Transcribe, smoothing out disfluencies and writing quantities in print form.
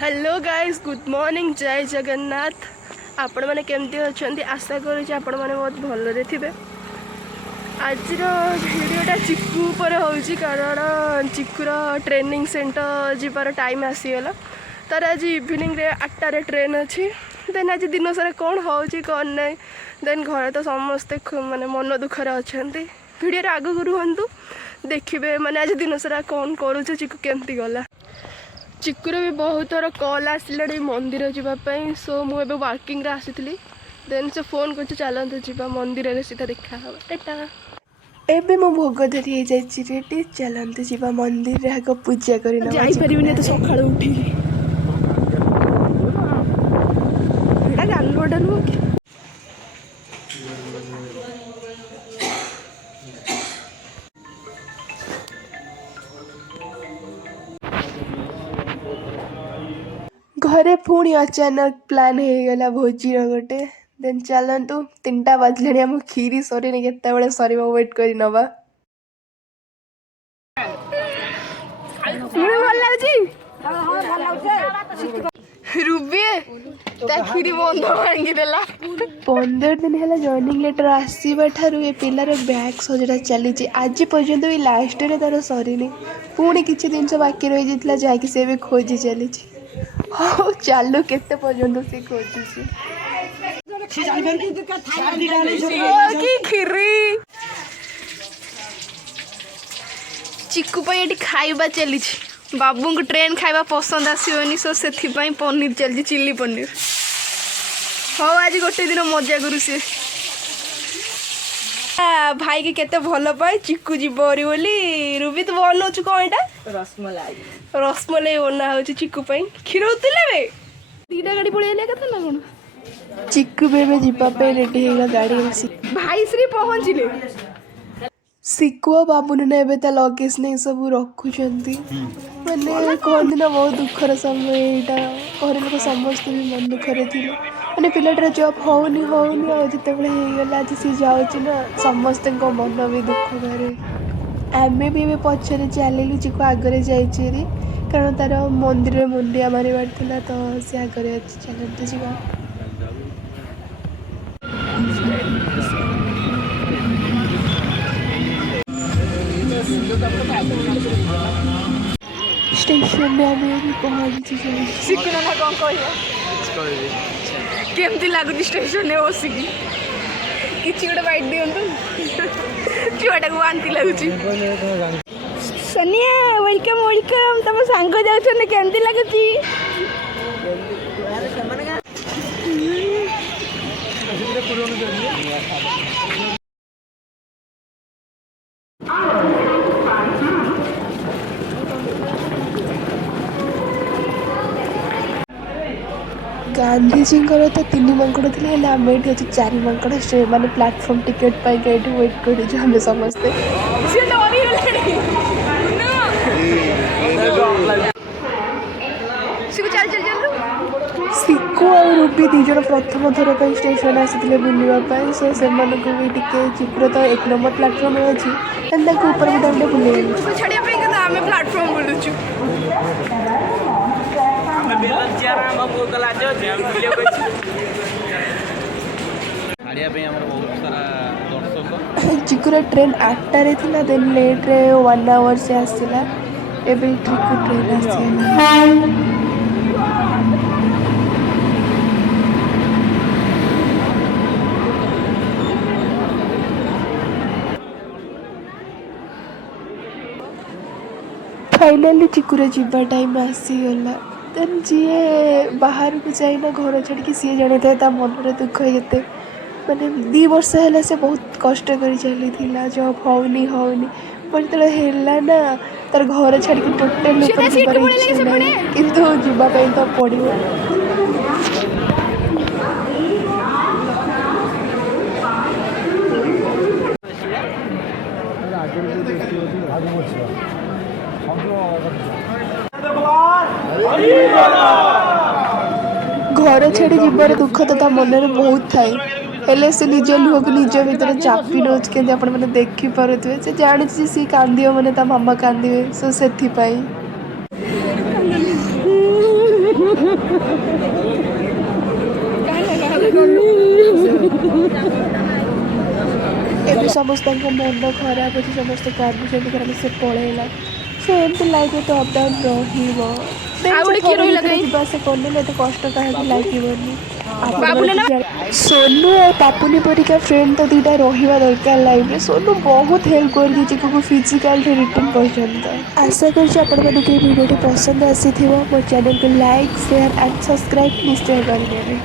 Hello guys, good morning, जय जगन्नाथ। आपण मैंने केमती अच्छा आशा करुँच आपण मैंने बहुत भलरे थे। आज भिडटा चिकू पर होची कारण चिकूर ट्रेनिंग सेंटर जीवार टाइम आसीगला। तार आज इवनिंग रे 8टारे ट्रेन अच्छी। देन आज दिन सारा कौन हो कौन नहीं। देन घर तो समस्ते माने मन दुखर अच्छा। भिडियो आगू रुहतु देखिए माने आज दिन सारा कौन करुचे, चिकू केमती गला। चिकुर भी बहुत थर कल आसला मंदिर जावाई। सो मुझे वाकिंग आसी देन से फोन कर चलते जा मंदिर में सीधा देखा टाटा। एबे मो भोग धरी रेडी चलते जा मंदिर आग पूजा कर तो सका उठी जानवटा नुह कि घरे पुणी अचानक प्लान हो गला भोजी गोटे। देन चलतु 3टा बाजले आम खीरी सरी के सर वेट कर नवा। रुबी खीरी बंद भांगीदेला। 15 दिन है जॉइनिंग लेटर आसवा ठारू ए पिलार बैग सजड़ा चली। आज पर्यंत भी लास्ट रे तार सरीनी। पुणी किसी दिन बाकी रही जाता जहाँकि से भी खोजी चली। हाँ चालू केते पर्यंत से खोजुची खीरी चिकू ये खाइबा चली। बाबू को ट्रेन खाइबा पसंद आसोनी सो से पनीर चलती चिल्ली पनीर। हाँ आज गोटे दिन मजा करू सी भाई के केते भल पाए चिकू जीवरी बोली। रुबी तू बनाऊ कौन एटा रसमलाई बना हो चिकू क्षीर होता बे 2टा गाड़ी पड़े कथा ना कौन। चिकू बेबे जीवाई रेडी होगा गाड़ी बस भाई श्री पहुँचले। सिकुआ बाबुन ने लगेज नहीं सब रखुंट मैंने कहती ना बहुत दुखर समय यहाँ घर लोग समस्त भी मन दुखरे थे। मैंने पिलाटार जॉब होनी जिते गला आज सी जाऊँ ना समस्त मन भी दुख करे। आम भी पचर चलू चिकू आगे जारी कारण तार मंदिर में मुंडिया मारे तो सी आगे चलते जा। स्टेशन में आम पहुँची शिखुना ना कौन केमती लगुच स्टेशन में बसिकी किसी गोटे बैठ दिंतु छुआटा को बांति लगुच। सोनिया वेलकम वेलकम तुम सांग जाऊँ केमती लगुच। गांधीजी तो 3 मांकड़ थे आम ये 4 मांकड़ माने प्लाटफॉर्म टिकेट पाई वेट कर समस्ते। सिकु और रूबी 2 जन प्रथम थर पर स्टेशन आसी बुलवाई। सो से भी टे चिकुर तो 1 नंबर प्लाटफॉर्म अच्छी ऊपर भी दंडे बुले छाड़ा प्लाटफॉर्म बुलूचु। चिकुर ट्रेन 8टारे थी देन लेट रे 1 आवर से आसला। एबे चिकू ट्रेन आसी फाइनाली चिकुर जीवा टाइम आसीगला। देन जी बाहर को जाइना घर छाड़ी सी जानी था मन में दुख ये माने 2 वर्ष है से बहुत कष्ट कर चली जॉब होनी बट जो ना तार घर छाड़ी टोटल किंतु जीवाई तो पड़ो। घर छाड़ी जीवार दुख तो मन में बहुत थाए हेले से निज लुह को निज भर चापी नौ के देखिपे से जानी सी कांद मैंने मामा कांदे सो से ସମସ୍ତଙ୍କ ମନ ଖରାପ ଅଛି, ସମସ୍ତେ କାନ୍ଦୁଛନ୍ତି କାରଣ ସେ ପଳେଇଲା। ସो ଏମିତି ଲାଇଫ୍ରେ ତ ଅପ୍ ଡାଉନ୍ ରହିବ। ଯିବା ଆସିବା କଲେ ଏତେ କଷ୍ଟ କାହାକୁ ଲାଗିବନି। ସୋନୁ ଆଉ ପାପୁନି ପରିକା ଫ୍ରେଣ୍ଡ ତ ଦୁଇଟା ରହିବା ଦରକାର ଲାଇଫ୍ରେ। ସୋନୁ ବହୁତ ହେଲ୍ପ କରିଛି ଚିକୁକୁ ଫିଜିକାଲଠୁ ରିଟିନ୍ ପର୍ଯ୍ୟନ୍ତ। ଆଶା କରୁଛି ଆପଣମାନଙ୍କୁ ଏ ଭିଡ଼ିଓଟି ପସନ୍ଦ ଆସିଥିବ। ମୋ ଚ୍ୟାନେଲକୁ ଲାଇକ୍, ସେୟାର ଆଣ୍ଡ ସବସ୍କ୍ରାଇବ୍ ନିଶ୍ଚୟ କରିଦେବେ।